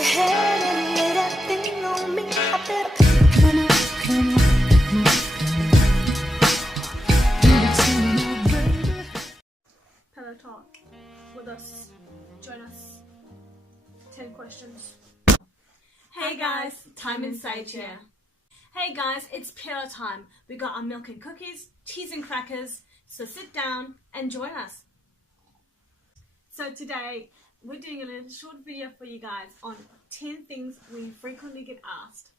your head and lay that thing on me. I better Pillow talk with us. Join us. 10 questions. Hey guys, Thyme Sage here. Hey guys, it's pillow time. We got our milk and cookies, cheese and crackers, so sit down and join us. So today, we're doing a little short video for you guys on 10 things we frequently get asked.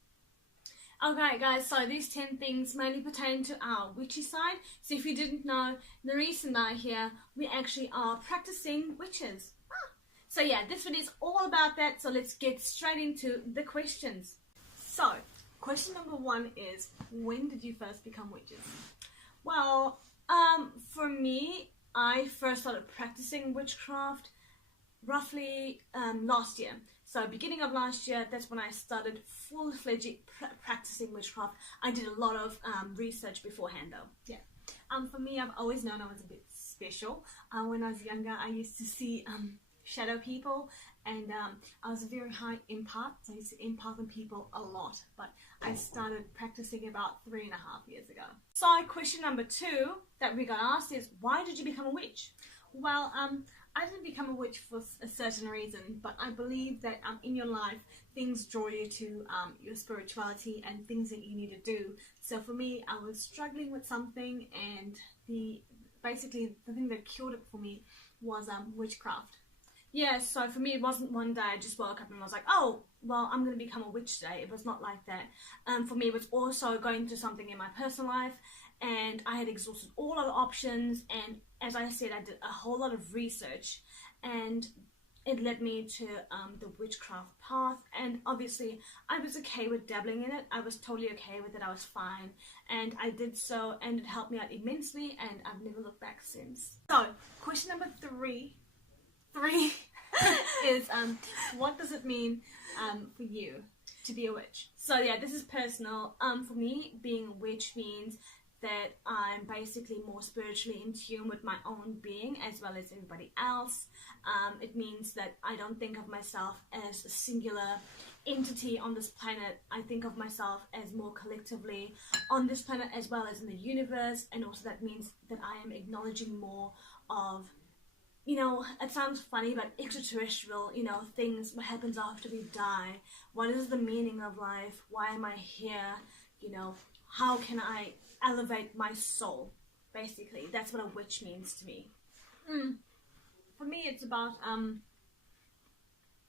Okay guys, so these 10 things mainly pertain to our witchy side. So if you didn't know, Nerys and I here, we actually are practicing witches. So yeah, this video is all about that, so let's get straight into the questions. So, question number 1 is, when did you first become witches? Well, for me, I first started practicing witchcraft roughly last year. So beginning of last year, that's when I started full-fledged practicing witchcraft. I did a lot of research beforehand though. Yeah. For me, I've always known I was a bit special. When I was younger, I used to see shadow people, and I was a very high empath, so I used to empath on people a lot, but I started practicing about 3.5 years ago. So question number 2 that we got asked is, why did you become a witch? Well, I didn't become a witch for a certain reason, but I believe that in your life, things draw you to your spirituality and things that you need to do. So for me, I was struggling with something, and basically the thing that cured it for me was witchcraft. Yeah, so for me, it wasn't one day I just woke up and I was like, oh, well, I'm going to become a witch today. It was not like that. For me, it was also going through something in my personal life, and I had exhausted all other options, and as I said, I did a whole lot of research, and it led me to the witchcraft path. And obviously I was okay with dabbling in it. I was totally okay with it. I was fine, and I did so, and it helped me out immensely, and I've never looked back since. So question number 3 is what does it mean for you to be a witch? So yeah, this is personal. For me, being a witch means that I'm basically more spiritually in tune with my own being as well as everybody else. It means that I don't think of myself as a singular entity on this planet. I think of myself as more collectively on this planet as well as in the universe, and also that means that I am acknowledging more of, you know, it sounds funny, but extraterrestrial, you know, things, what happens after we die, what is the meaning of life, why am I here, you know, how can I elevate my soul, basically. That's what a witch means to me. For me, it's about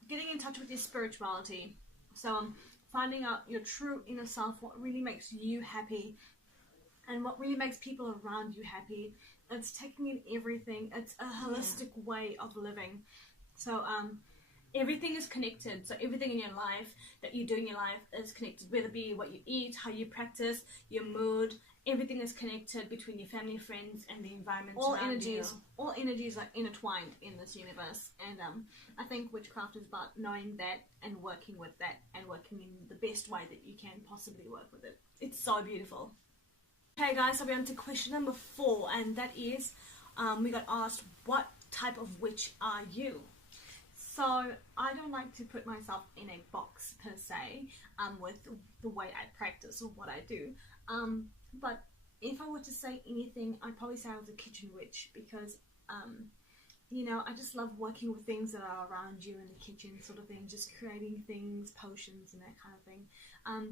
getting in touch with your spirituality. So finding out your true inner self, what really makes you happy, and what really makes people around you happy. It's taking in everything. It's a holistic way of living. So everything is connected. So everything in your life that you do in your life is connected, whether it be what you eat, how you practice, your mood. Everything is connected between your family, friends, and the environment. All energies are intertwined in this universe, and I think witchcraft is about knowing that and working with that and working in the best way that you can possibly work with it. It's so beautiful. Okay guys, so we're on to question number 4, and that is, we got asked, what type of witch are you? So I don't like to put myself in a box per se, with the way I practice or what I do. But if I were to say anything, I'd probably say I was a kitchen witch, because you know, I just love working with things that are around you in the kitchen, sort of thing, just creating things, potions and that kind of thing.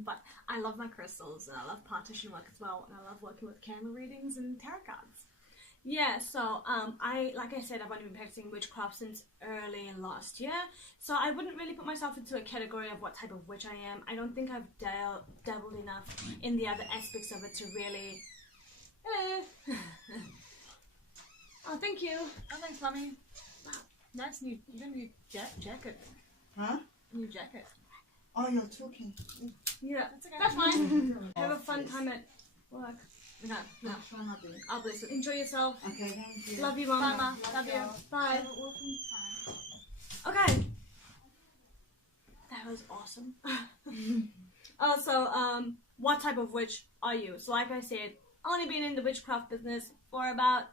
But I love my crystals, and I love partition work as well, and I love working with candle readings and tarot cards. Yeah, so like I said, I've only been practicing witchcraft since early last year, so I wouldn't really put myself into a category of what type of witch I am. I don't think I've dabbled enough in the other aspects of it to really... Oh, thank you. Oh, thanks, Mummy. Wow, nice new, you got a new jacket. Huh? New jacket. Oh, you're talking. Yeah, that's okay. That's fine. Have a fun time at work. No. I'll bless it. Enjoy yourself. Okay, thank you. Love you, Mama. Love you. Bye. Okay. That was awesome. Also, what type of witch are you? So like I said, only been in the witchcraft business for about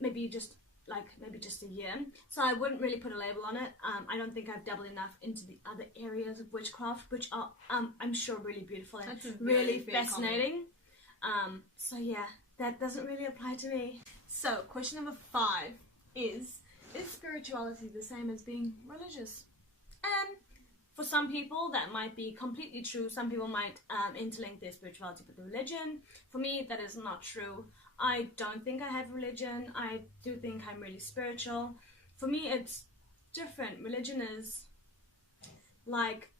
maybe just like maybe just a year, so I wouldn't really put a label on it. I don't think I've dabbled enough into the other areas of witchcraft, which are I'm sure really beautiful and really fascinating. So yeah, that doesn't really apply to me. So question number 5 is spirituality the same as being religious? For some people that might be completely true. Some people might interlink their spirituality with religion. For me, that is not true. I don't think I have religion. I do think I'm really spiritual. For me, it's different. Religion is like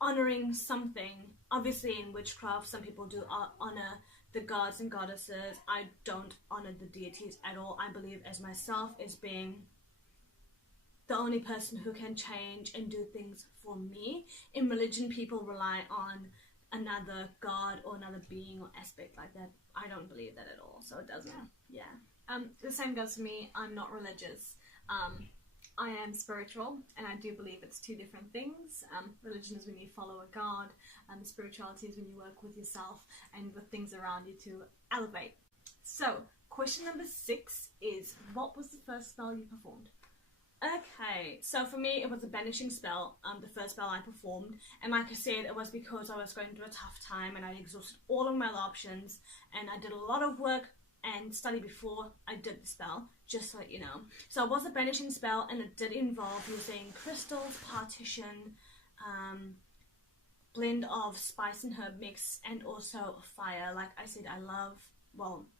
honoring something. Obviously in witchcraft, some people do honor the gods and goddesses. I don't honor the deities at all. I believe as myself as being the only person who can change and do things for me. In religion, people rely on another god or another being or aspect like that. I don't believe that at all, so it doesn't. Yeah. The same goes for me. I'm not religious. I am spiritual, and I do believe it's two different things. Religion is when you follow a god, and spirituality is when you work with yourself and with things around you to elevate. So, question number 6 is, what was the first spell you performed? Okay, so for me it was a banishing spell, the first spell I performed, and like I said, it was because I was going through a tough time and I exhausted all of my options, and I did a lot of work and study before I did the spell, just so you know. So it was a banishing spell, and it did involve using crystals, partition, blend of spice and herb mix, and also fire. Like I said, I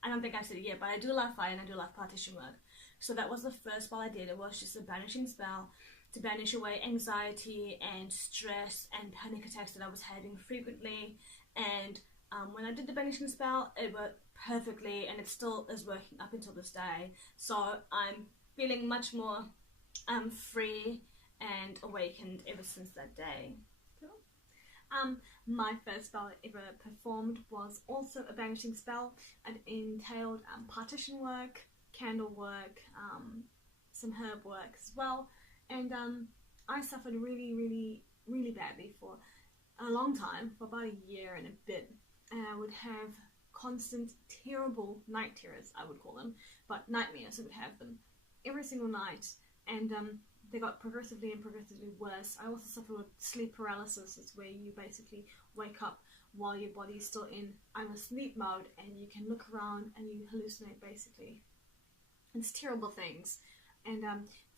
don't think I said it yet, but I do love fire and I do love partition work. So that was the first spell I did. It was just a banishing spell to banish away anxiety and stress and panic attacks that I was having frequently. And when I did the banishing spell, it worked perfectly, and it still is working up until this day. So I'm feeling much more free and awakened ever since that day. Cool. My first spell I ever performed was also a banishing spell. It entailed partition work, candle work, some herb work as well, and I suffered really badly for a long time, for about a year and a bit, and I would have constant terrible night terrors, I would call them, but nightmares. I would have them every single night, and they got progressively worse. I also suffered with sleep paralysis. It's where you basically wake up while your body's still in a sleep mode, and you can look around and you hallucinate basically. It's terrible things. And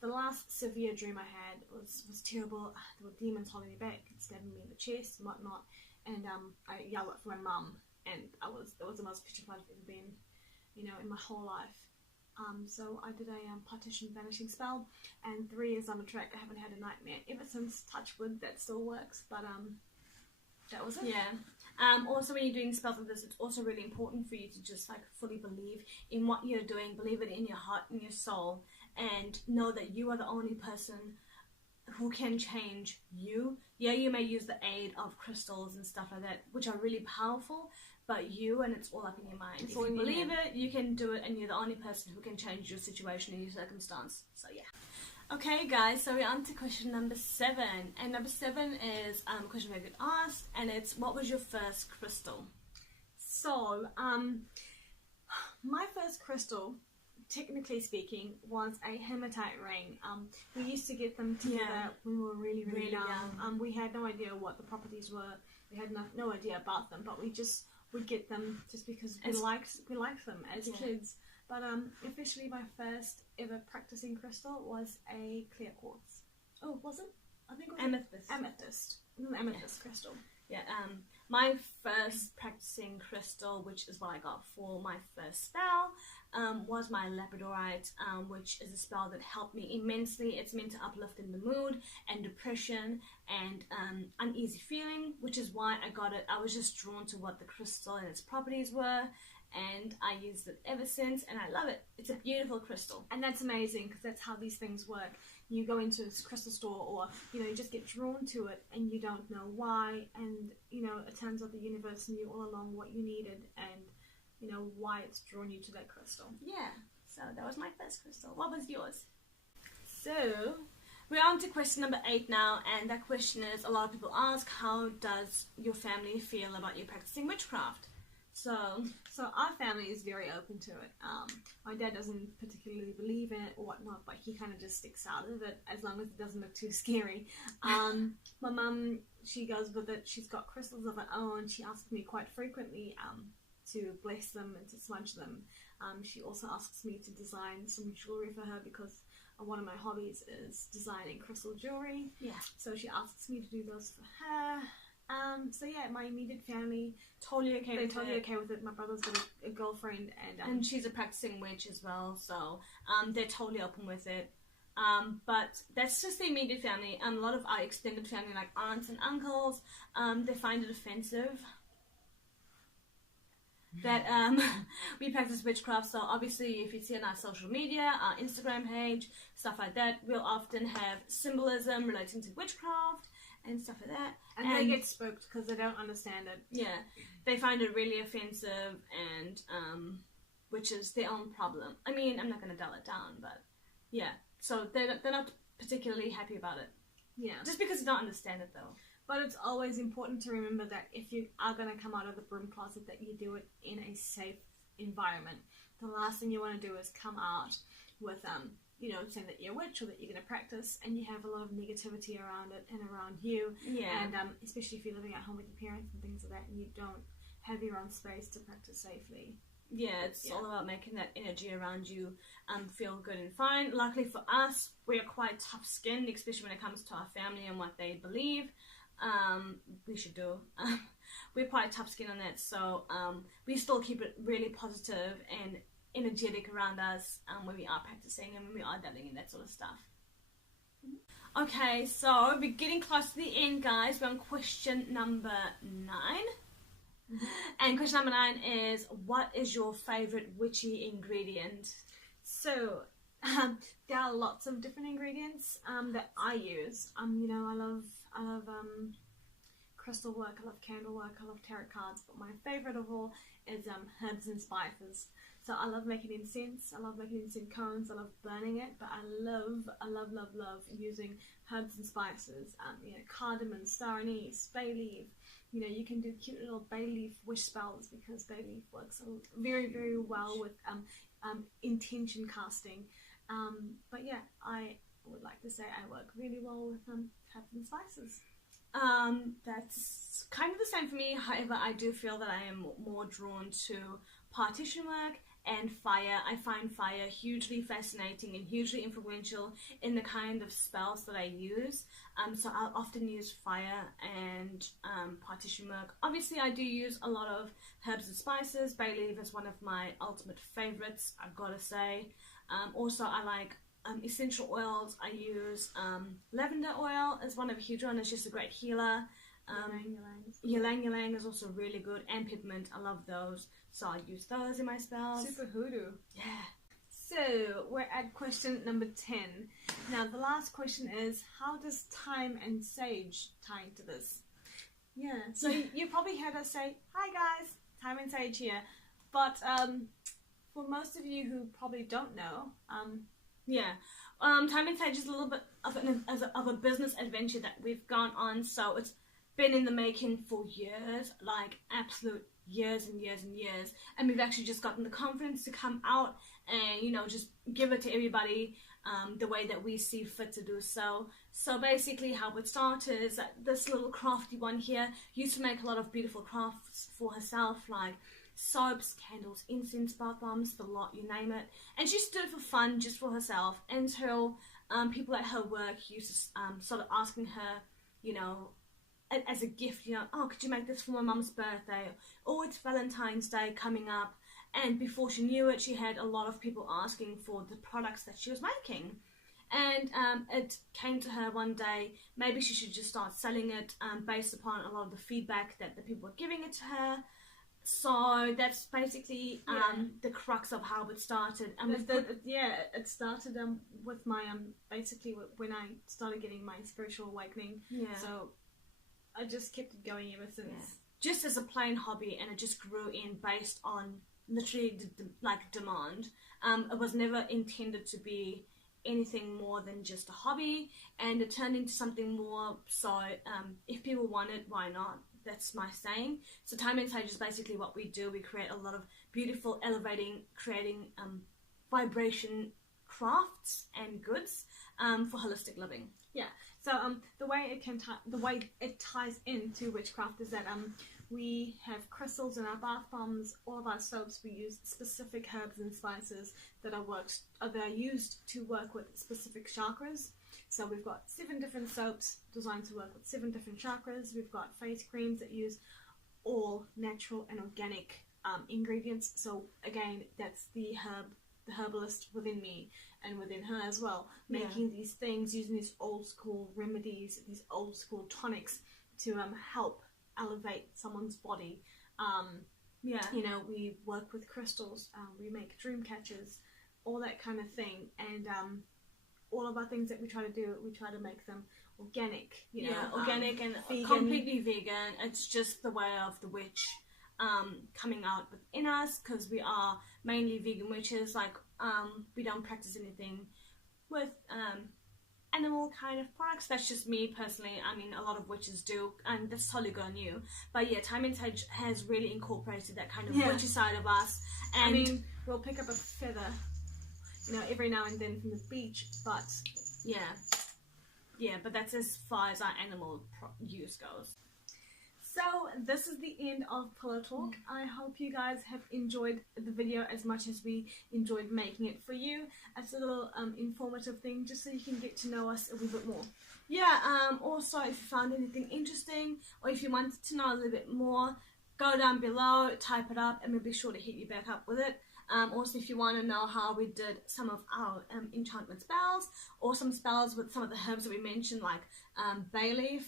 the last severe dream I had was terrible. There were demons holding me back, stabbing me in the chest and whatnot. And I yelled out for my mum, and it was the most petrified I've ever been, in my whole life. So I did a partition banishing spell, and 3 years on the track, I haven't had a nightmare ever since. Touch wood, that still works. But that was it. Yeah. Also, when you're doing spells like this, it's also really important for you to just like fully believe in what you're doing, believe it in your heart and your soul, and know that you are the only person who can change you. Yeah, you may use the aid of crystals and stuff like that, which are really powerful, but and it's all up in your mind. If you believe it, you can do it, and you're the only person who can change your situation and your circumstance. So yeah. Okay guys, so we're on to question number 7, and number 7 is a question we get asked, and it's, what was your first crystal? So, my first crystal, technically speaking, was a hematite ring. We used to get them together when we were really young. We had no idea what the properties were. We had no idea about them, but we just would get them just because we liked them as kids. But officially my first ever practicing crystal was a clear quartz. Oh, was it? I think it was amethyst. An amethyst crystal. Yeah, my first practicing crystal, which is what I got for my first spell, was my labradorite, which is a spell that helped me immensely. It's meant to uplift in the mood and depression and uneasy feeling, which is why I got it. I was just drawn to what the crystal and its properties were, and I used it ever since, and I love it. It's a beautiful crystal. And that's amazing, because that's how these things work. You go into a crystal store, or you just get drawn to it and you don't know why, and it turns out the universe knew all along what you needed and why it's drawn you to that crystal. Yeah, so that was my first crystal. What was yours? So we're on to question number 8 now, and that question is, a lot of people ask, how does your family feel about you practicing witchcraft? So our family is very open to it. My dad doesn't particularly believe in it or whatnot, but he kind of just sticks out of it as long as it doesn't look too scary. My mum, she goes with it. She's got crystals of her own. She asks me quite frequently to bless them and to smudge them. She also asks me to design some jewelry for her because one of my hobbies is designing crystal jewelry. Yeah. So she asks me to do those for her. So yeah, my immediate family Totally okay they're with totally it. okay with it. My brother's got a girlfriend And she's a practicing witch as well, so they're totally open with it. But that's just the immediate family. A lot of our extended family, like aunts and uncles, they find it offensive that we practice witchcraft. So obviously, if you see on our social media, our Instagram page, stuff like that, we'll often have symbolism relating to witchcraft and stuff like that. and they get spooked because they don't understand it. Yeah, they find it really offensive, and which is their own problem. I mean, I'm not going to dull it down, but yeah. So they're not particularly happy about it. Yeah. Just because they don't understand it, though. But it's always important to remember that if you are going to come out of the broom closet, that you do it in a safe environment. The last thing you want to do is come out with, saying that you're a witch or that you're going to practice, and you have a lot of negativity around it and around you. Yeah. And especially if you're living at home with your parents and things like that, and you don't have your own space to practice safely. Yeah, it's all about making that energy around you feel good and fine. Luckily for us, we are quite tough-skinned, especially when it comes to our family and what they believe. We should do. We're quite tough-skinned on that, so we still keep it really positive and energetic around us when we are practicing and when we are dabbling in that sort of stuff. Okay, so we're getting close to the end, guys. We're on question number 9. And question number 9 is, what is your favourite witchy ingredient? So, there are lots of different ingredients that I use. I love crystal work, I love candle work, I love tarot cards, but my favourite of all is herbs and spices. So I love making incense, I love making incense cones, I love burning it, but I love using herbs and spices. Cardamom, star anise, bay leaf. You can do cute little bay leaf wish spells because bay leaf works very, very well with intention casting. But yeah, I would like to say I work really well with herbs and spices. That's kind of the same for me. However, I do feel that I am more drawn to partition work and fire. I find fire hugely fascinating and hugely influential in the kind of spells that I use. So I'll often use fire and partition work. Obviously, I do use a lot of herbs and spices. Bay leaf is one of my ultimate favorites, I've got to say. Also, I like essential oils. I use lavender oil as one of a huge one. It's just a great healer. Ylang ylang is also really good, and peppermint. I love those, so I use those in my spells. Super hoodoo. Yeah. So we're at question number 10. Now the last question is, how does thyme and sage tie into this? Yeah. So you probably heard us say, "Hi guys, thyme and sage here," but for most of you who probably don't know, Thyme and Sage is a little bit of a business adventure that we've gone on. So it's been in the making for years, like absolute years and years and years. And we've actually just gotten the confidence to come out and, just give it to everybody the way that we see fit to do so. So basically how it started is that this little crafty one here used to make a lot of beautiful crafts for herself, like soaps, candles, incense, bath bombs, the lot, you name it. And she just did it for fun, just for herself, until people at her work used to sort of asking her, as a gift, "Oh, could you make this for my mum's birthday? Oh, it's Valentine's Day coming up." And before she knew it, she had a lot of people asking for the products that she was making. And it came to her one day, maybe she should just start selling it based upon a lot of the feedback that the people were giving it to her. So that's basically the crux of how it started. It started with my basically when I started getting my spiritual awakening. Yeah. So I just kept it going ever since. Yeah. Just as a plain hobby, and it just grew in based on literally demand. It was never intended to be anything more than just a hobby, and it turned into something more. So if people want it, why not? that's my saying. So Thyme Sage is basically what we do. We create a lot of beautiful, elevating, creating vibration crafts and goods for holistic living. Yeah. So the way it ties into witchcraft is that we have crystals in our bath bombs. All of our soaps, we use specific herbs and spices that are used to work with specific chakras. So we've got 7 different soaps designed to work with 7 different chakras. We've got face creams that use all natural and organic ingredients. So again, that's the herbalist within me and within her as well, making these things, using these old school remedies, these old school tonics to help elevate someone's body. You know, we work with crystals, we make dream catchers, all that kind of thing, and all of our things that we try to do, we try to make them organic, you know, organic and vegan. completely vegan. It's just the way of the witch coming out within us, because we are mainly vegan witches. Like we don't practice anything with animal kind of products. That's just me personally. I mean, a lot of witches do, and that's totally good on you. But yeah, Thyme Sage has really incorporated that kind of witchy side of us. And I mean, we'll pick up a feather, you know, every now and then from the beach, but but that's as far as our animal use goes. So this is the end of Pillow Talk. I hope you guys have enjoyed the video as much as we enjoyed making it for you. It's a little informative thing, just so you can get to know us a little bit more. Yeah, also if you found anything interesting, or if you wanted to know a little bit more, go down below, type it up, and we'll be sure to hit you back up with it. Also, if you want to know how we did some of our enchantment spells, or some spells with some of the herbs that we mentioned, like bay leaf,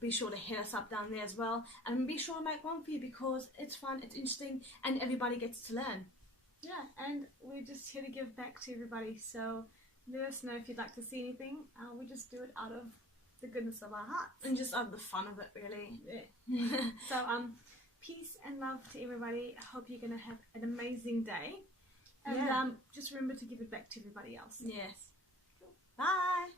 be sure to hit us up down there as well. And be sure to make one for you, because it's fun, it's interesting, and everybody gets to learn. Yeah, and we're just here to give back to everybody, so let us know if you'd like to see anything. We just do it out of the goodness of our hearts. And just out of the fun of it, really. Yeah. So, peace and love to everybody. I hope you're going to have an amazing day. And just remember to give it back to everybody else. Yes. Bye.